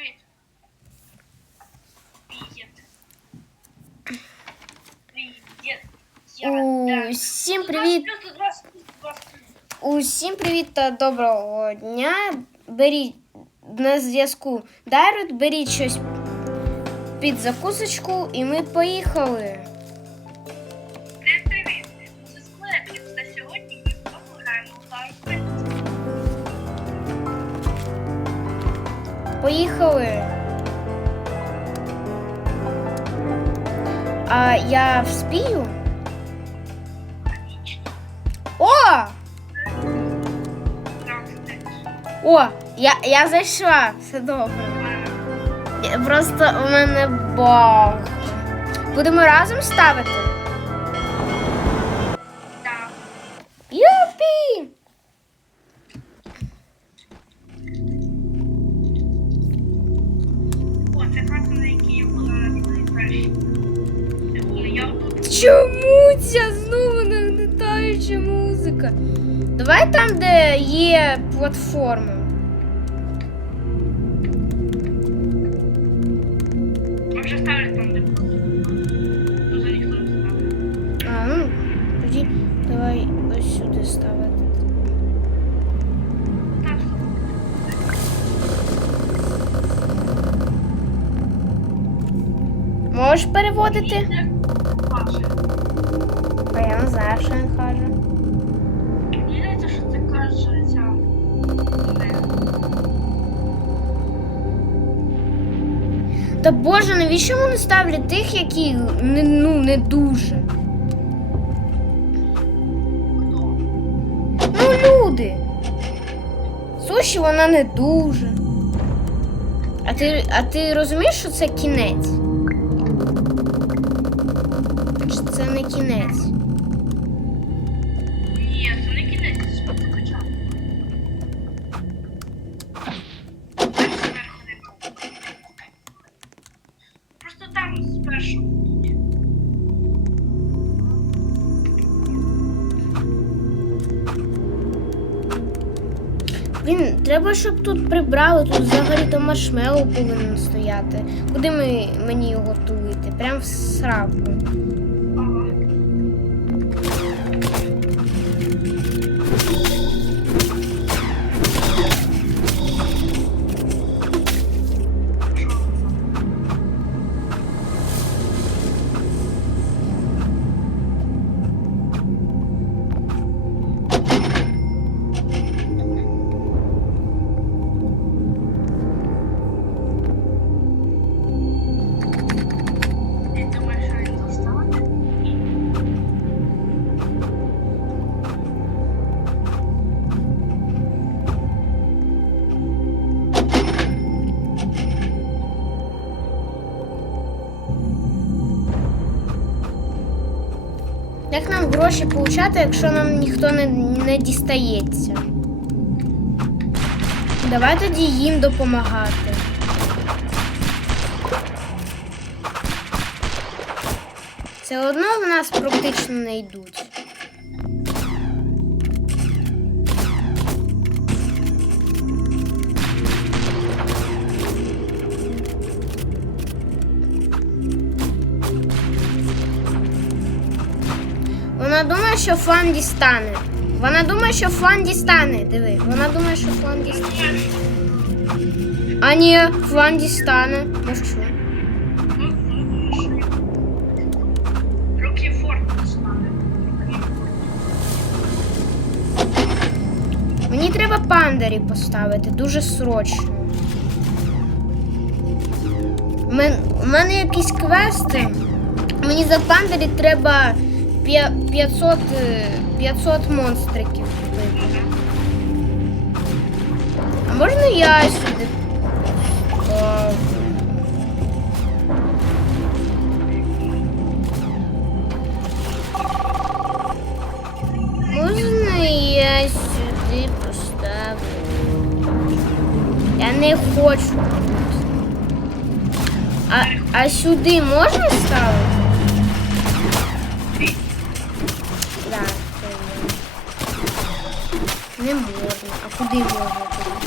Привіт. Привет. Привет. Усім привіт! Плюс 20, плюс 20. Усім привіт та доброго дня. Беріть на зв'язку Дарут, беріть щось під закусочку, і ми поїхали. Поїхали. А я вспію? О! О! Я, я зайшла. Все добре. Просто у мене баг. Будемо разом ставити. Чому ця знову нагнетаюча музика? Давай там, де є платформа. Ми вже ставили там, де. Дуже ніхто не ставив. А, ну, тоді давай ось сюди ставити. Можеш переводити? Що він каже. Мені здається, що це каже ця. Та боже, навіщо вони ставлять тих, які не, ну, не дуже? Хто? Ну, люди. Суші вона не дуже. А ти, а ти розумієш, що це кінець? Чи це не кінець? Треба, щоб тут прибрали, тут взагалі то маршмеллоу повинен стояти. Куди ми мені його готувати? Прям в сраку. Гроші получати, якщо нам ніхто не, не дістається? Давай тоді їм допомагати. Все одно в нас практично не йдуть. Що флан дістане. Вона думає, що флан дістане. Диви, вона думає, що флан дістане. А ні, флан дістане. Ну, що. Мені треба пандарі поставити дуже срочно. У мене якісь квести. Мені за пандарі треба 500, е, 500 монстриків. А можна я сюди? Можна я сюди поставлю? Я не хочу. А, а сюди можна ставити? Не можна. А куди можна тоді?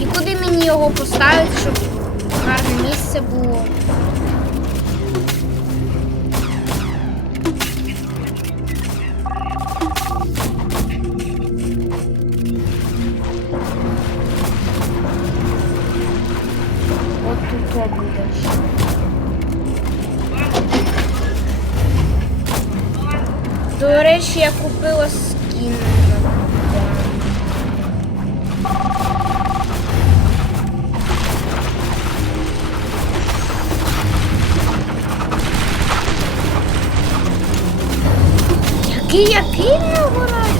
І куди мені його поставити, щоб гарне місце було? Вот тут буде. До речі, я купила скін. Який який в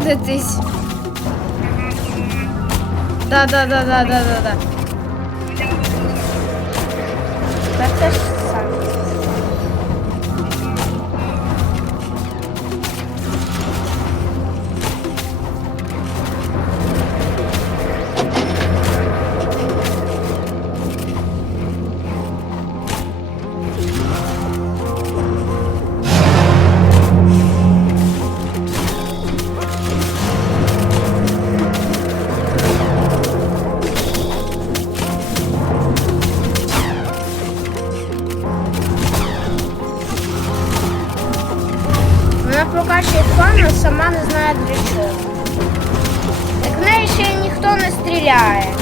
знаходитись. Да, да, да, да, да, да, да. Сама не знає для чого. Так в неї ще ніхто не стріляє.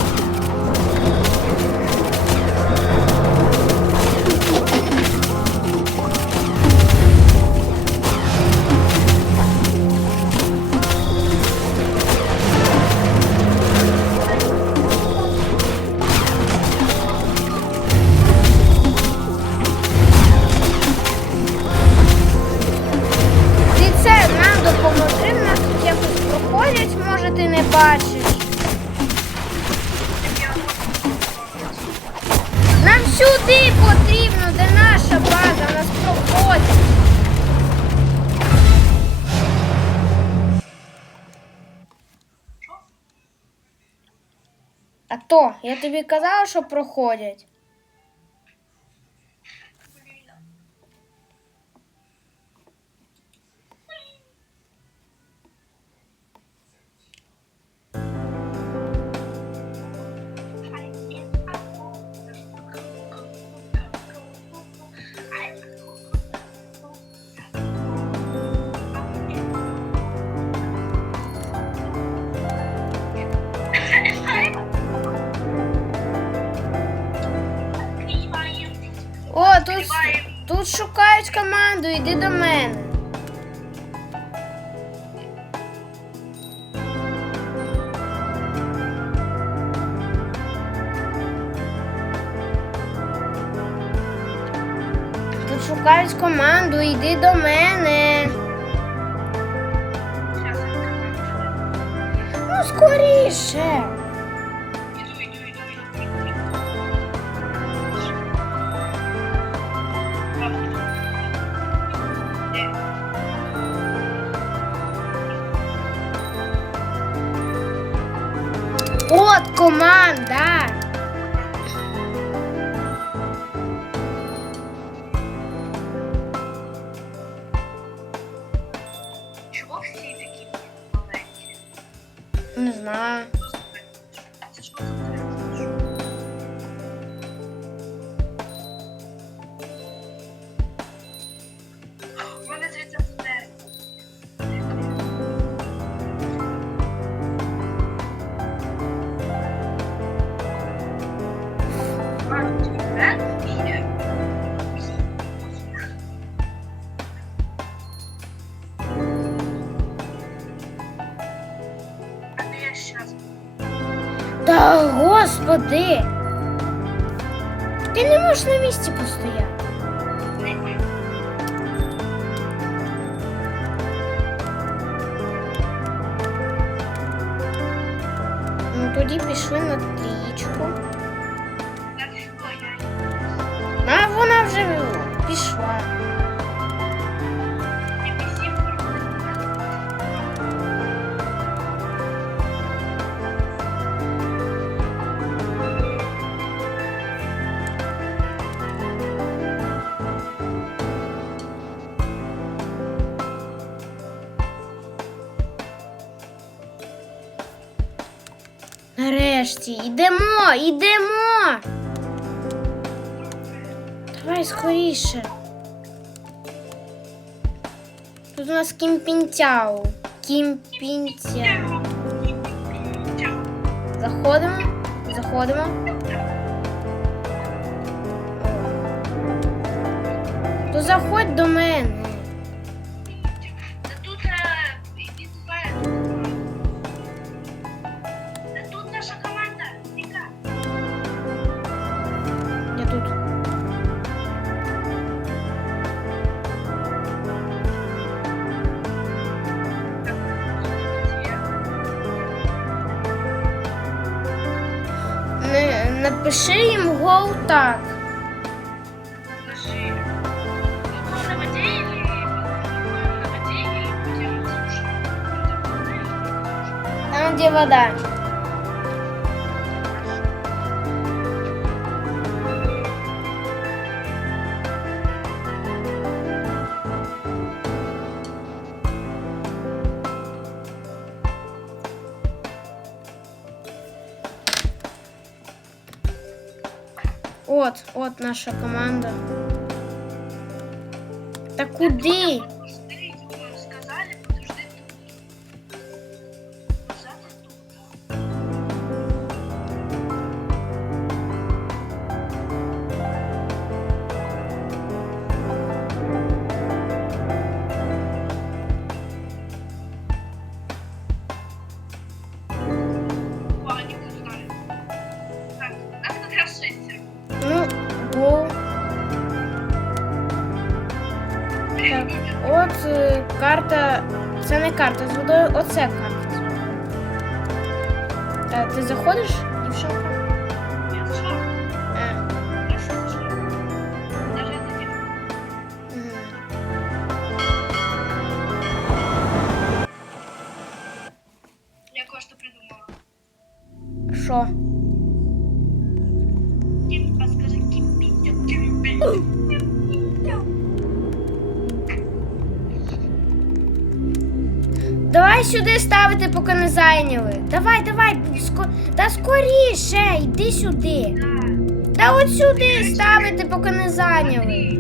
А то, я тобі казала, що проходять. Шукають команду, йди до мене. Тут Тут команду, йди до мене. Ну, скоріше. Команда. Та господи. Ти не можеш на місці постояти. Ну тоді пішли на вже пішла. Нарешті, йдемо, йдемо. Давай скоріше. Тут у нас кімпінтяу. Кімпінтяу. Заходимо. Заходимо. То заходь до мене. Слушать? Там, где вода. От, от наша команда. Та куди? От е, карта. Це не карта з водою, оце карта. Так, ти заходиш, сюди поки не зайняли. Давай, давай, ско... та скоріше, йди сюди. Та от сюди ставити, поки не зайняли.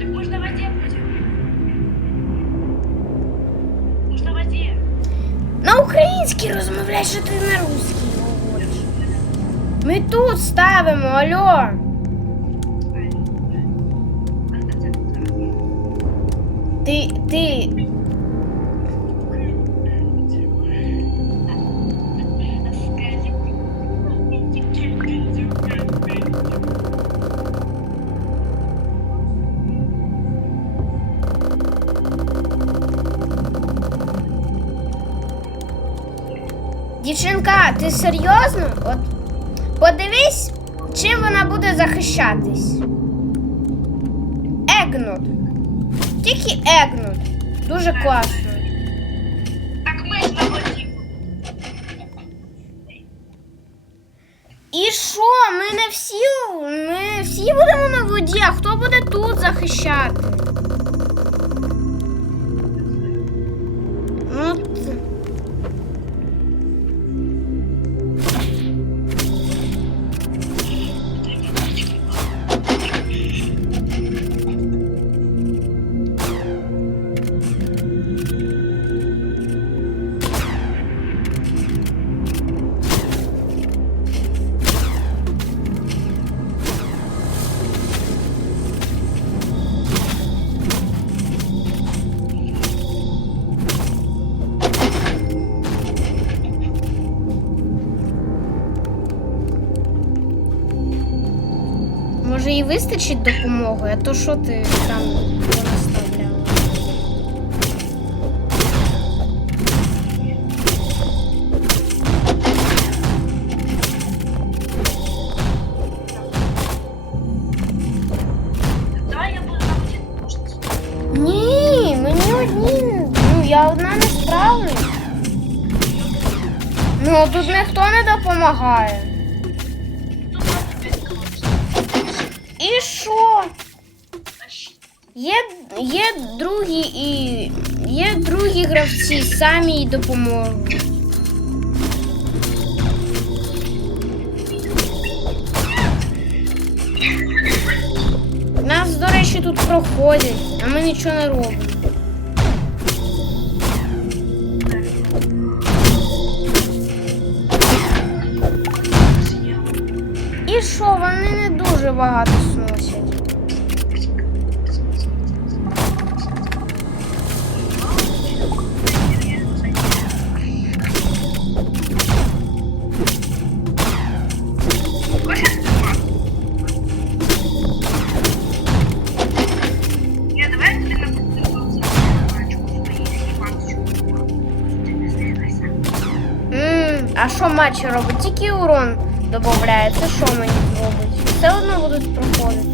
Так можно в воде будем. Можно в воде. На українській розмовляй, що ти на русській говориш. Ми тут ставимо, алло. Ти, ти, Дівчинка, ти серйозно? От подивись, чим вона буде захищатись. Егнут. Тільки Егнут. Дуже класно. Так ми ж. І що? Ми не всі. Ми всі будемо на воді, а хто буде тут захищати? Вистачить допомоги, а то що ти там понаставляла? Ні, мені одні. Ну, я одна не справлюсь. Ну, тут ніхто не допомагає. Є, є другі і є другі гравці, самі й допоможуть. Нас, до речі, тут проходять, а ми нічого не робимо. І що, вони не дуже багато М, а матч робить? Тільки урон додає. Це що мені робить? Все одно будуть проходити.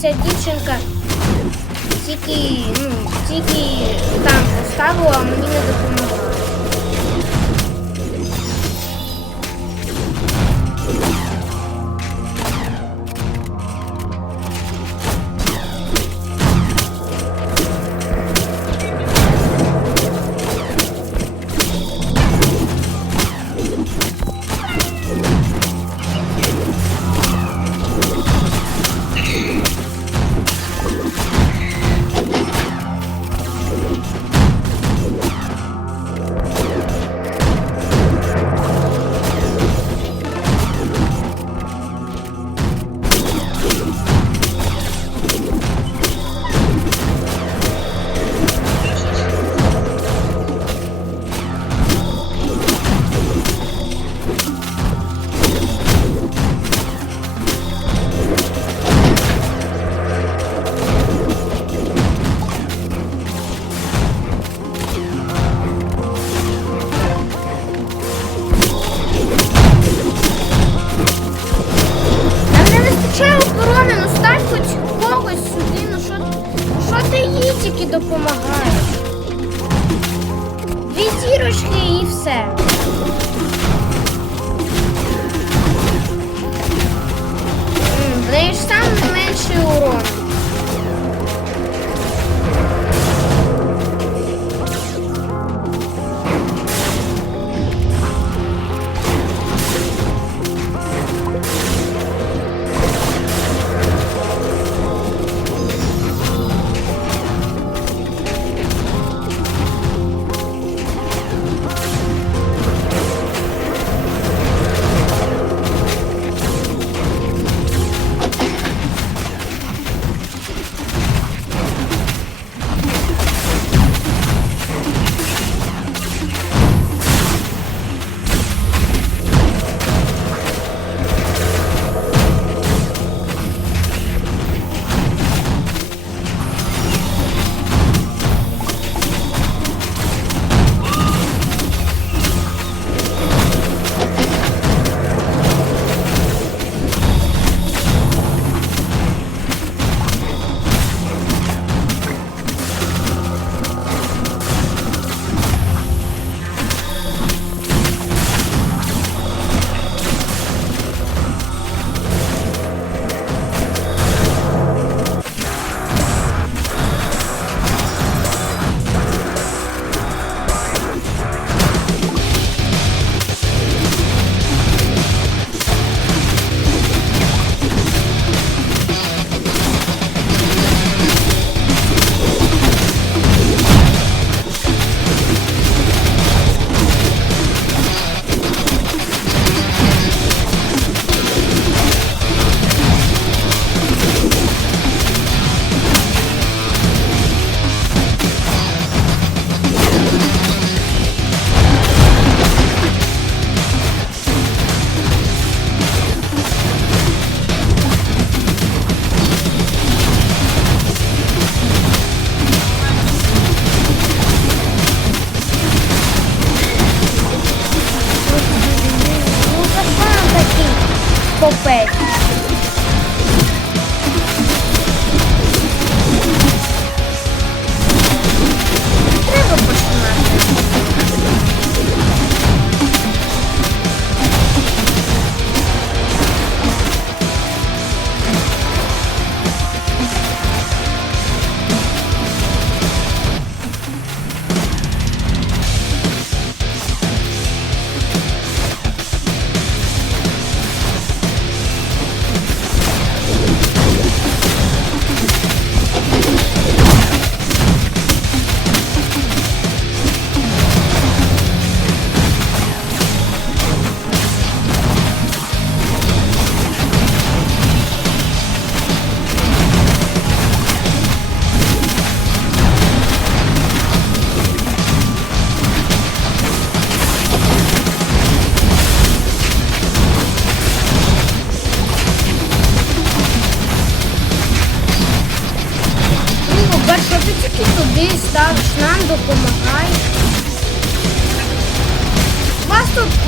ця дівчинка тільки, ну, тики, там уставила, а мені не допомогла.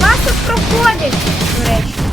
Вас тут проходить, до речі.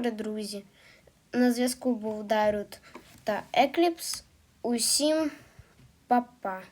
добре, друзі. На зв'язку був Дайрут та Екліпс. Усім па-па!